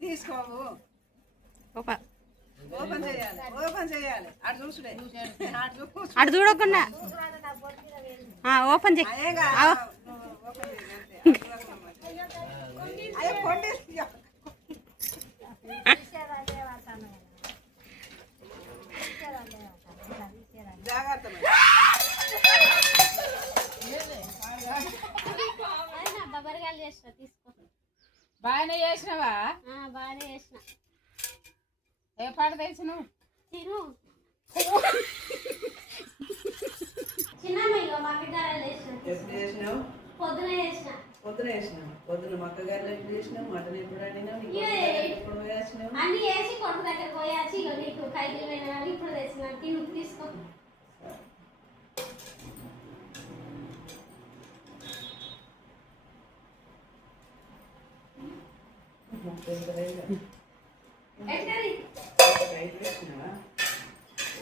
తీసుకోవు ఓపెన్ చేయాలి అటు చూడకుండా ఓపెన్ చేయి జాగ్రత్త బాగానే చేసినావా బాగానే చేసిన ఏ పాట తెలుసు నువ్వు తిను చిన్నమ్మ ఎప్పుడు చేసినావు పొద్దున మక్క గారెలు ఎప్పుడు చేసినావు మటన్ ఎప్పుడు వండినావు ఎప్పుడు వేసినావు అన్ని వేసి కొట్టు దగ్గర పోయాచి నీకు కైకిలు పోయినా ఇప్పుడు తెచ్చిన తిను తీసుకో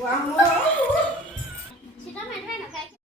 వామ్మో